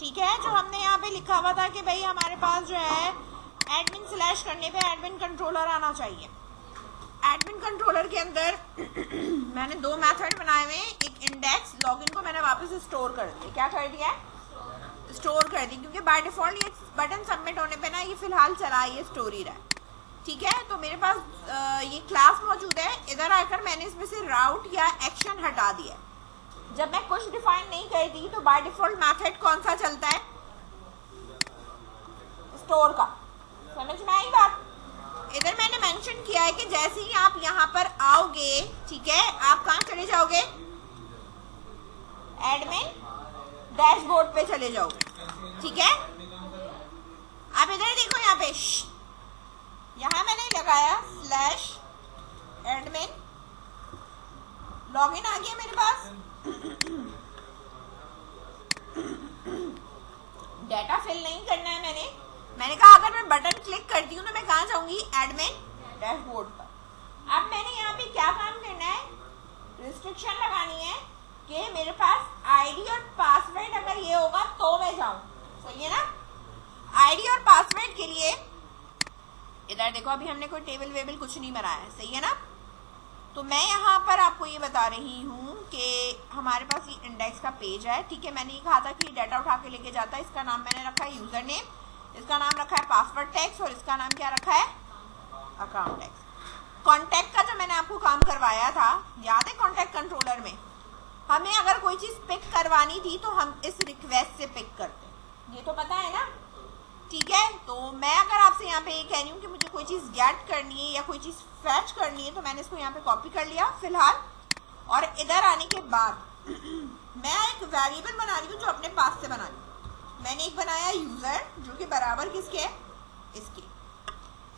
ठीक है, जो हमने यहाँ पे लिखा हुआ था कि भाई हमारे पास जो है एडमिन स्लैश करने पे एडमिन कंट्रोलर आना चाहिए। एडमिन कंट्रोलर के अंदर मैंने दो मेथड बनाए हुए हैं, एक इंडेक्स, लॉगिन को मैंने वापस स्टोर कर दिया। क्या कर दिया है? स्टोर कर दी, क्योंकि बाय डिफॉल्ट ये बटन सबमिट होने पे ना ये फिलहाल चला ये स्टोर ही रहा है। ठीक है, तो मेरे पास ये क्लास मौजूद है। इधर आकर मैंने इसमें से राउट या एक्शन हटा दिया। जब मैं कुछ डिफाइन नहीं करती तो बाय डिफॉल्ट मेथड कौन सा चलता है? स्टोर का। समझ में आई बात? इधर मैंने मेंशन किया है कि जैसे ही आप यहाँ पर आओगे, ठीक है, आप कहाँ चले जाओगे? एडमिन डैशबोर्ड पे चले जाओगे। ठीक है, आप इधर देखो, यहाँ पे यहाँ मैंने लगाया स्लैश एडमिन, लॉगिन आ गया मेरे पास। डाटा फिल नहीं करना है मैंने कहा अगर मैं बटन क्लिक करती हूँ तो मैं कहाँ जाऊंगी? एडमिन डैशबोर्ड पर। अब मैंने यहाँ पे क्या काम करना है? रिस्ट्रिक्शन लगानी है कि मेरे पास आईडी और पासवर्ड अगर ये होगा तो मैं जाऊं। सही है ना? आईडी और पासवर्ड के लिए इधर देखो, अभी हमने कोई टेबल वेबल कुछ नहीं बनाया है। सही है ना? तो मैं यहाँ पर आपको ये बता रही हूँ कि हमारे पास ये इंडेक्स का पेज है। ठीक है, मैंने ये कहा था कि डाटा उठा के लेके जाता है। इसका नाम मैंने रखा है यूजर नेम, इसका नाम रखा है पासवर्ड टैक्स, और इसका नाम क्या रखा है? Account tax. कॉन्टैक्ट का जो मैंने आपको काम करवाया था, याद है? कॉन्टैक्ट कंट्रोलर में हमें अगर कोई चीज पिक करवानी थी तो हम इस रिक्वेस्ट से पिक करते, ये तो पता है ना? ठीक है, तो मैं अगर आपसे यहाँ पे ये कह रही हूँ कि मुझे कोई चीज गेट करनी है या कोई चीज फैच करनी है, तो मैंने इसको यहाँ पे कॉपी कर लिया फिलहाल। और इधर आने के बाद मैं एक वेरिएबल बना रही हूँ जो अपने पास से बना रही हूँ। मैंने एक बनाया यूजर, जो कि बराबर किसके है? इसके।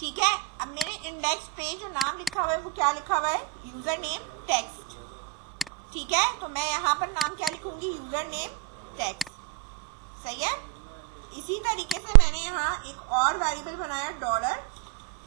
ठीक है, अब मेरे इंडेक्स पे जो नाम लिखा हुआ है वो क्या लिखा हुआ है? User name text. ठीक है, तो मैं यहाँ पर नाम क्या लिखूंगी? User name text. सही है? इसी तरीके से मैंने यहाँ एक और वेरिएबल बनाया dollar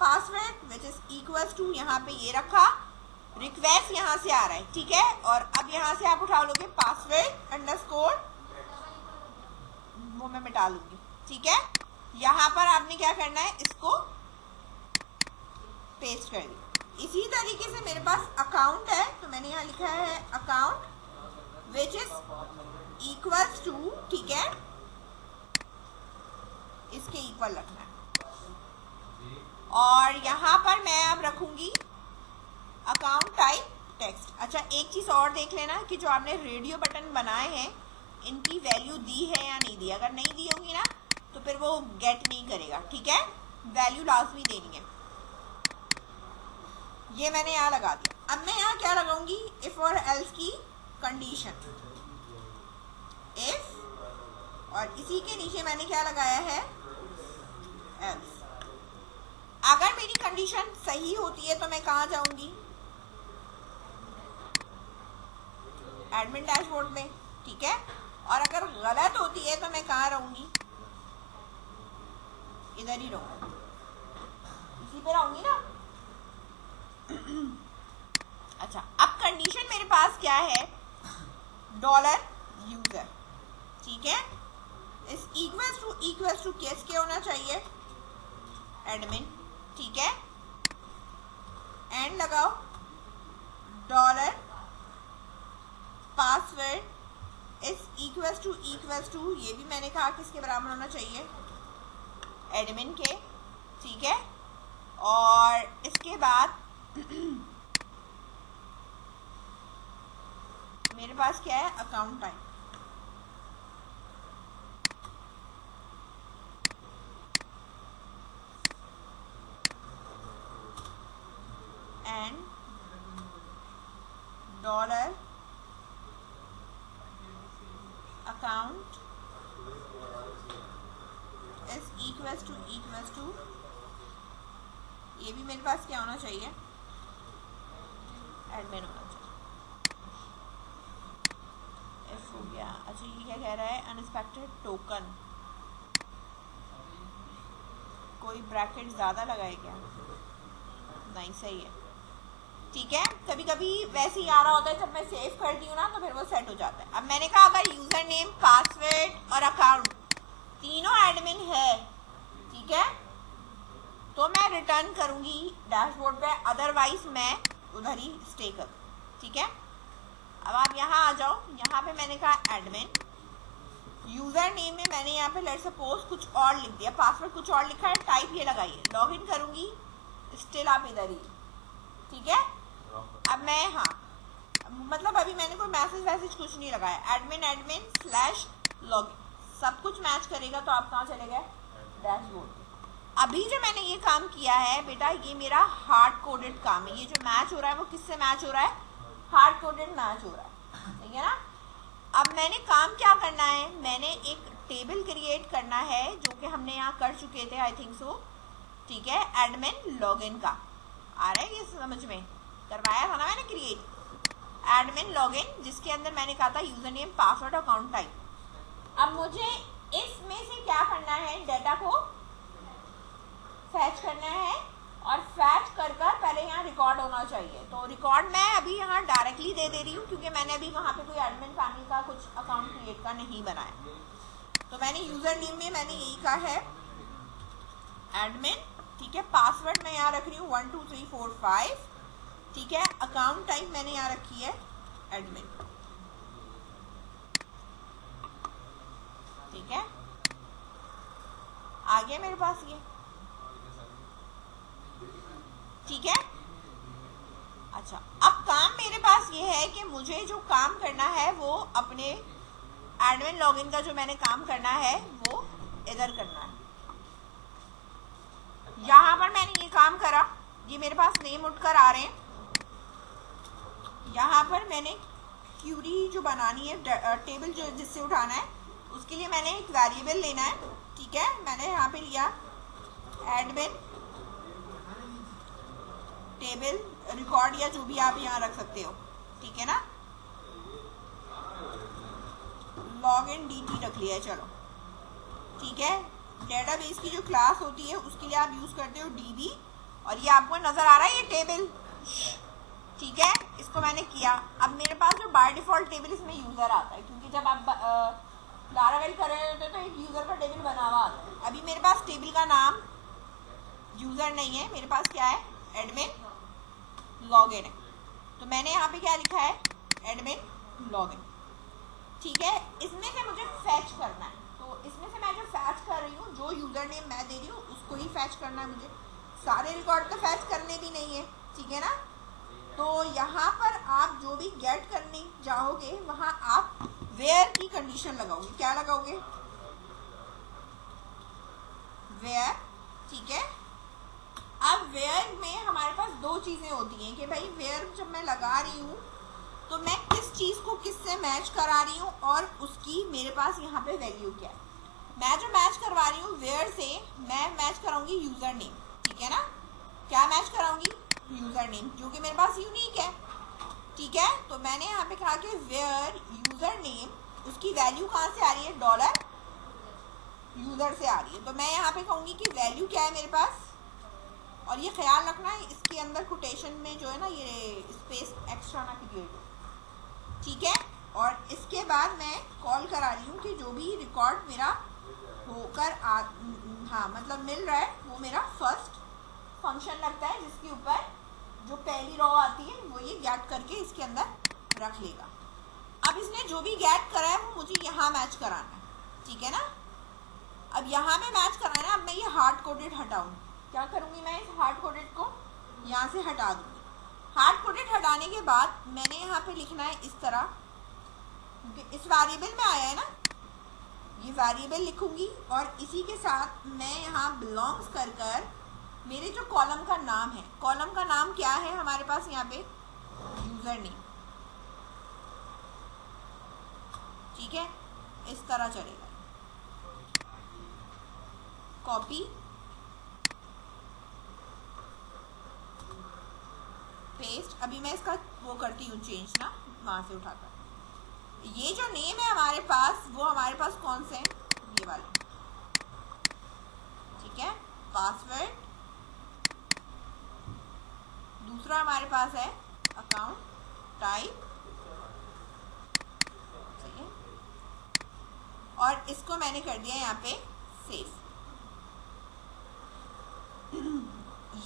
password which is equals to, यहाँ पे ये रखा, रिक्वेस्ट यहाँ से आ रहा है। ठीक है, और अब यहाँ से आप उठा लोगे पासवर्ड अंडरस्कोर, वो मैं मिटा लूंगी। ठीक है, यहाँ पर आपने क्या करना है? इसको पेस्ट कर दिया। इसी तरीके से मेरे पास अकाउंट है, तो मैंने यहाँ लिखा है account which is equals to, ठीक है, इसके इक्वल रखना है। और यहाँ पर मैं अब रखूंगी अकाउंट टाइप टेक्स्ट। अच्छा, एक चीज और देख लेना कि जो आपने रेडियो बटन बनाए हैं इनकी वैल्यू दी है या नहीं दी। अगर नहीं दी होगी ना तो फिर वो गेट नहीं करेगा। ठीक है, वैल्यू लाजमी देनी है। ये मैंने यहाँ लगा दिया। अब मैं यहाँ क्या लगाऊंगी? इफ और एल्स की कंडीशन। इफ, और इसी के नीचे मैंने क्या लगाया है? एल्स। अगर मेरी कंडीशन सही होती है तो मैं कहाँ जाऊंगी? एडमिन डैशबोर्ड में। ठीक है, और अगर गलत होती है तो मैं कहाँ रहूंगी? इधर ही रहूंगी, इसी पे रहूंगी ना। अच्छा, अब कंडीशन मेरे पास क्या है? Dollar user. ठीक है, इस इक्वल्स टू किसके होना चाहिए? एडमिन। ठीक है, एंड लगाओ डॉलर पासवर्ड इस इक्वल्स टू, ये भी मैंने कहा किसके बराबर होना चाहिए? एडमिन के। ठीक है, और इसके बाद मेरे पास क्या है? Account type. And dollar account is equals to, ये भी मेरे पास क्या होना चाहिए? एडमिन होना चाहिए। एफ हो गया। अच्छा, ये क्या कह रहा है? Unexpected token. कोई ब्रैकेट ज्यादा लगाए क्या? नहीं, सही है। ठीक है, कभी कभी वैसे ही आ रहा होता है, जब मैं सेव करती हूँ ना तो फिर वो सेट हो जाता है। अब मैंने कहा अगर यूजर नेम, पासवर्ड और अकाउंट डैशबोर्ड पे, अदरवाइज मैं उधर ही स्टे करूँ, ठीक है। अब आप यहाँ आ जाओ, यहाँ पे मैंने कहा एडमिन, यूजर नेम में मैंने यहाँ पे लेट्स सपोज कुछ और लिख दिया, पासवर्ड कुछ और लिखा है, टाइप ये लगाइए, लॉगिन करूंगी, स्टिल आप इधर ही, ठीक है। अब मैं मतलब अभी मैंने कोई मैसेज वैसेज कुछ नहीं लगाया, एडमिन एडमिन स्लैश लॉगिन, सब कुछ मैच करेगा तो आप कहाँ चले गए, डैशबोर्ड। अभी जो मैंने ये काम किया है बेटा, ये मेरा हार्ड कोडेड काम है, ये जो मैच हो रहा है वो किससे मैच हो रहा है, हार्ड कोडेड मैच हो रहा है, ठीक है ना। अब मैंने काम क्या करना है, मैंने एक टेबल क्रिएट करना है जो कि हमने यहाँ कर चुके थे आई थिंक सो, ठीक है, एडमिन लॉगिन का, आ रहा है ये समझ में, करवाया था ना मैंने क्रिएट एडमिन लॉगिन, जिसके अंदर मैंने कहा था user name password account type. अब मुझे इसमें से क्या करना है, डेटा को फैच करना है, और फैच कर पहले यहाँ रिकॉर्ड होना चाहिए, तो रिकॉर्ड मैं अभी यहाँ डायरेक्टली दे रही हूँ क्योंकि मैंने अभी वहाँ पे कोई एडमिन फैमिली का कुछ अकाउंट क्रिएट का नहीं बनाया, तो मैंने यूजर नेम में मैंने यही कहा है एडमिन, ठीक है। पासवर्ड मैं यहाँ रख रही हूँ 1 2 3 4 5, ठीक है। अकाउंट टाइप मैंने यहाँ रखी है एडमिन, ठीक है, आ गया मेरे पास ये, ठीक है। अच्छा, अब काम मेरे पास ये है कि मुझे जो काम करना है वो अपने एडमिन लॉगिन का जो मैंने काम करना है वो इधर करना है। यहां पर मैंने ये काम करा, ये मेरे पास नेम उठकर आ रहे हैं, यहां पर मैंने क्यूरी जो बनानी है, टेबल जो जिससे उठाना है, उसके लिए मैंने एक वेरिएबल लेना है, ठीक है। मैंने यहाँ पे लिया एडमिन टेबल रिकॉर्ड या जो भी आप यहाँ रख सकते हो, ठीक है ना, लॉगिन dt रख लिया है, चलो ठीक है। डेटाबेस की जो क्लास होती है उसके लिए आप यूज करते हो db, और ये आपको नजर आ रहा है ये टेबल, ठीक है, इसको मैंने किया। अब मेरे पास जो बाय डिफॉल्ट टेबल इसमें यूजर आता है, क्योंकि जब आप लारावेल कर रहे होते तो एक यूजर का टेबल बना हुआ आता है। अभी मेरे पास टेबल का नाम यूजर नहीं है, मेरे पास क्या है, एडमिन लॉगिन है, तो मैंने यहाँ पे क्या लिखा है, एडमिन लॉगिन, ठीक है। इसमें से मुझे फैच करना है, तो इसमें से मैं जो फैच कर रही हूँ, जो यूजर नेम मैं दे रही हूँ उसको ही फैच करना है मुझे, सारे रिकॉर्ड तो फैच करने भी नहीं है, ठीक है ना। तो यहाँ पर आप जो भी गेट करने जाओगे वहाँ आप वेयर की कंडीशन लगाओगे, क्या लगाओगे, वेयर, ठीक है। अब वेयर में हमारे पास दो चीजें होती हैं कि भाई वेयर जब मैं लगा रही हूँ तो मैं किस चीज को किससे मैच करा रही हूँ और उसकी मेरे पास यहाँ पे वैल्यू क्या है। मैं जो मैच करवा रही हूँ वेयर से, मैं मैच कराऊंगी यूजर नेम, ठीक है ना, क्या मैच कराऊंगी, यूजर नेम, जो कि मेरे पास यूनिक है, ठीक है। तो मैंने यहाँ पे कहा कि वेयर यूजर नेम, उसकी वैल्यू कहाँ से आ रही है, डॉलर यूजर से आ रही है, तो मैं यहाँ पे कहूंगी कि वैल्यू क्या है मेरे पास, और ये ख्याल रखना है इसके अंदर कोटेशन में जो है ना ये स्पेस एक्स्ट्रा ना क्रिएट हो, ठीक है। और इसके बाद मैं कॉल करा रही हूँ कि जो भी रिकॉर्ड मेरा होकर मतलब मिल रहा है वो मेरा फर्स्ट फंक्शन लगता है, जिसके ऊपर जो पहली रो आती है वो ये गेट करके इसके अंदर रख लेगा। अब इसने जो भी गेट करा है वो मुझे यहाँ मैच कराना है, ठीक है ना। अब यहाँ में मैच कराना है, अब मैं ये हार्ड कोडेड हटाऊँ, क्या करूँगी, मैं इस हार्ड कोडेड को यहाँ से हटा दूँगी। हार्ड कोडेड हटाने के बाद मैंने यहाँ पे लिखना है इस तरह, क्योंकि इस वेरिएबल में आया है ना, ये वेरिएबल लिखूंगी और इसी के साथ मैं यहाँ बिलोंग्स कर मेरे जो कॉलम का नाम है, कॉलम का नाम क्या है हमारे पास यहाँ पे, यूजर नेम, ठीक है, इस तरह चलेगा। कॉपी पेस्ट, अभी मैं इसका वो करती हूँ चेंज ना, वहां से उठाकर। ये जो नेम है हमारे पास वो हमारे पास कौन से हैं, ये वाले, ठीक है। पासवर्ड दूसरा हमारे पास है अकाउंट टाइप, ठीक है, और इसको मैंने कर दिया यहाँ पे सेव।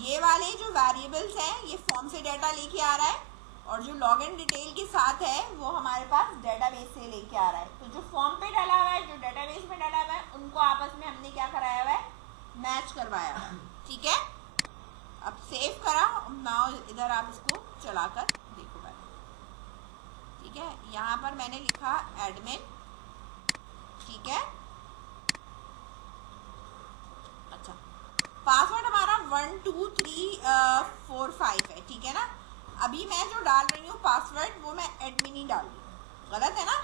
ये वाले जो वेरिएबल्स हैं ये फॉर्म से डाटा लेके आ रहा है, और जो लॉगिन डिटेल के साथ है वो हमारे पास डेटाबेस से लेके आ रहा है। तो जो फॉर्म पे डाला हुआ है, जो डेटाबेस में डाला हुआ है, उनको आपस में हमने क्या कराया हुआ है, मैच करवाया हुआ है। ठीक है, अब सेव करा, नाउ इधर आप इसको चलाकर देखो पहले। ठीक है, यहाँ पर मैंने लिखा एडमिन। ठीक है, अच्छा, पासवर्ड हमारा 1 2 3 4 5 है। ठीक है ना, अभी मैं जो डाल रही हूँ पासवर्ड वो मैं एडमिन ही डाल रही हूँ, गलत है ना।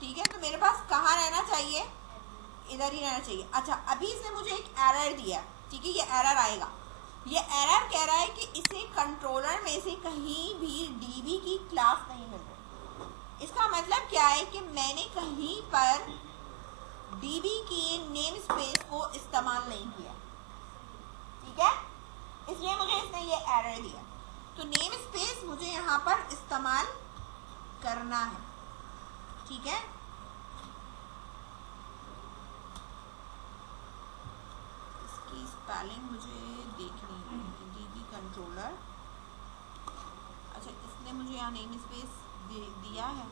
ठीक है, तो मेरे पास कहाँ रहना चाहिए, इधर ही रहना चाहिए। अच्छा, अभी इसने मुझे एक एरर दिया। ठीक है, ये एरर आएगा। ये एरर कह रहा है कि इसे कंट्रोलर में से कहीं भी डीबी की क्लास नहीं मिल रही। इसका मतलब क्या है कि मैंने कहीं पर डीबी की नेम स्पेस को इस्तेमाल नहीं किया। ठीक है, इसलिए मुझे इसने ये एरर दिया। तो नेम स्पेस मुझे यहाँ पर इस्तेमाल करना है। ठीक है, इसकी स्पेलिंग मुझे देखनी है, डीबी कंट्रोलर। अच्छा, इसने मुझे यहाँ नेम स्पेस दिया है।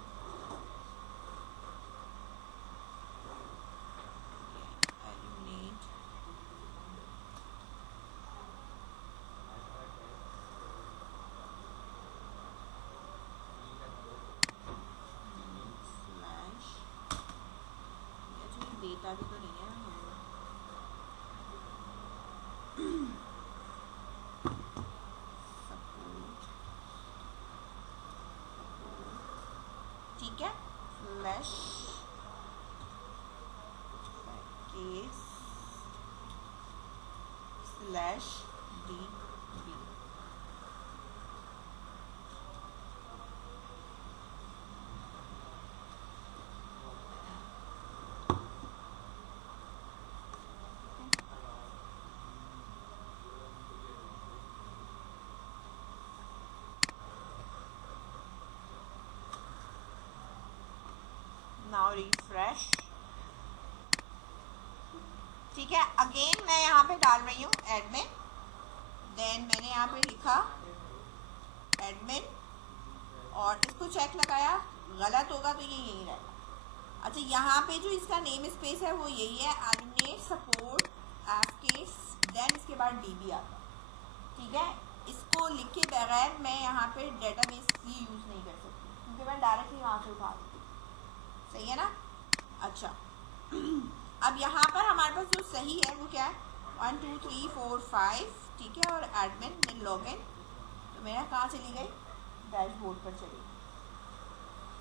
डेटा भी तो नहीं है। ठीक है, flash case slash D B. Now refresh. ठीक है, अगेन मैं यहाँ पे डाल रही हूँ एडमिन, देन मैंने यहाँ पे लिखा एडमिन और इसको चेक लगाया, गलत होगा तो ये यही रहेगा। अच्छा, यहाँ पे जो इसका नेम स्पेस है वो यही है, एडमिन सपोर्ट एफकेस, देन इसके बाद डीबी आता। ठीक है, इसको लिखे बगैर मैं यहाँ पे डेटाबेस ही यूज़ नहीं कर सकती, क्योंकि मैं डायरेक्टली वहाँ से उठा दूँगी। सही है ना। अच्छा, अब यहाँ पर हमारे पास जो सही है वो क्या है, 1 2 3 4 5। ठीक है, और एडमिन देन लॉगिन, तो मेरा कहाँ चली गई, डैशबोर्ड पर चली गई।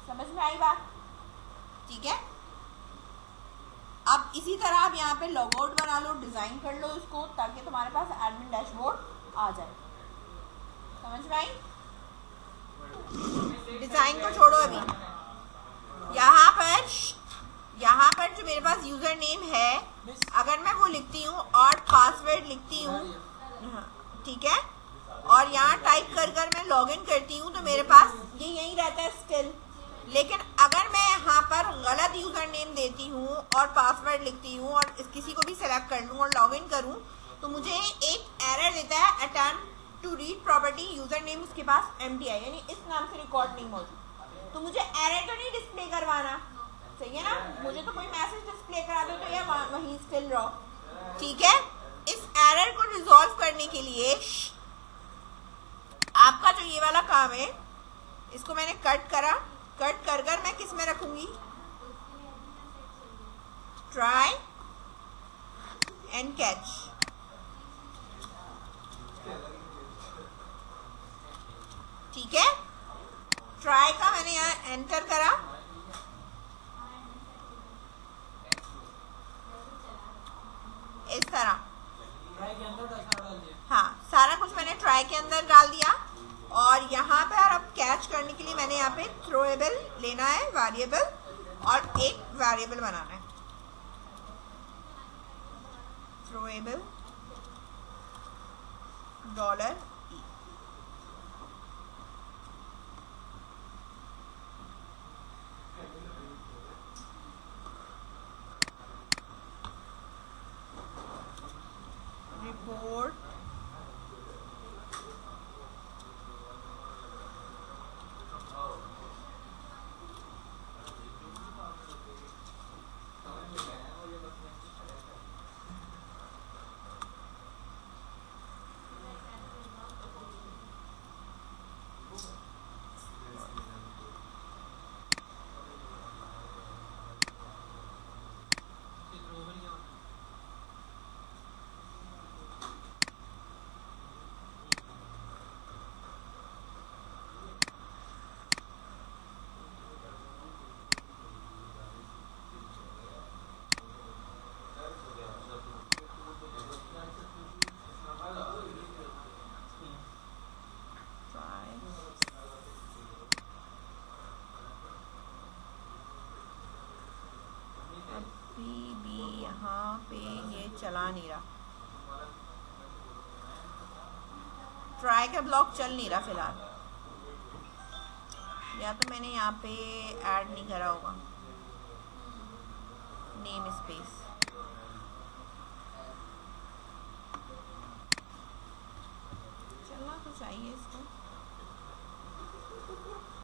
समझ में आई बात। ठीक है, अब इसी तरह आप यहाँ पे लॉग आउट बना लो, डिज़ाइन कर लो इसको, ताकि तुम्हारे पास एडमिन डैशबोर्ड आ जाए। समझ में आई। डिज़ाइन को छोड़ो, अभी यहाँ पर जो मेरे पास यूज़र नेम है, अगर मैं वो लिखती हूँ और पासवर्ड लिखती हूँ, ठीक है, और यहाँ टाइप कर मैं लॉगिन करती हूँ, तो मेरे पास ये यही रहता है स्टिल। लेकिन अगर मैं यहाँ पर गलत यूज़र नेम देती हूँ और पासवर्ड लिखती हूँ और किसी को भी सेलेक्ट कर लूँ और लॉगिन करूँ, तो मुझे एक एरर देता है, attempt to read property user name उसके पास एम्प्टी है, यानी इस नाम से रिकॉर्ड नहीं मौजूद। तो मुझे एरर तो नहीं डिस्प्ले करवाना, सही है ना, मुझे तो कोई मैसेज डिस्प्ले करा दो तो ये वहीं स्टिल रहो। ठीक है, इस एरर को रिजॉल्व करने के लिए आपका जो ये वाला काम है, इसको मैंने कट करा, कट कर मैं किस में रखूंगी, ट्राई एंड कैच। ठीक है, ट्राई का मैंने यहाँ एंटर करा, इस तरह। हाँ, सारा कुछ मैंने ट्राई के अंदर डाल दिया, और यहाँ पे अब कैच करने के लिए मैंने यहाँ पे थ्रोएबल लेना है वेरिएबल, और एक वेरिएबल बनाना है, थ्रोएबल $e। रिपोर्ट भी यहाँ पे ये चला नहीं रहा, ट्राई का ब्लॉक चल नहीं रहा फिलहाल, या तो मैंने यहाँ पे ऐड नहीं करा होगा नेम स्पेस।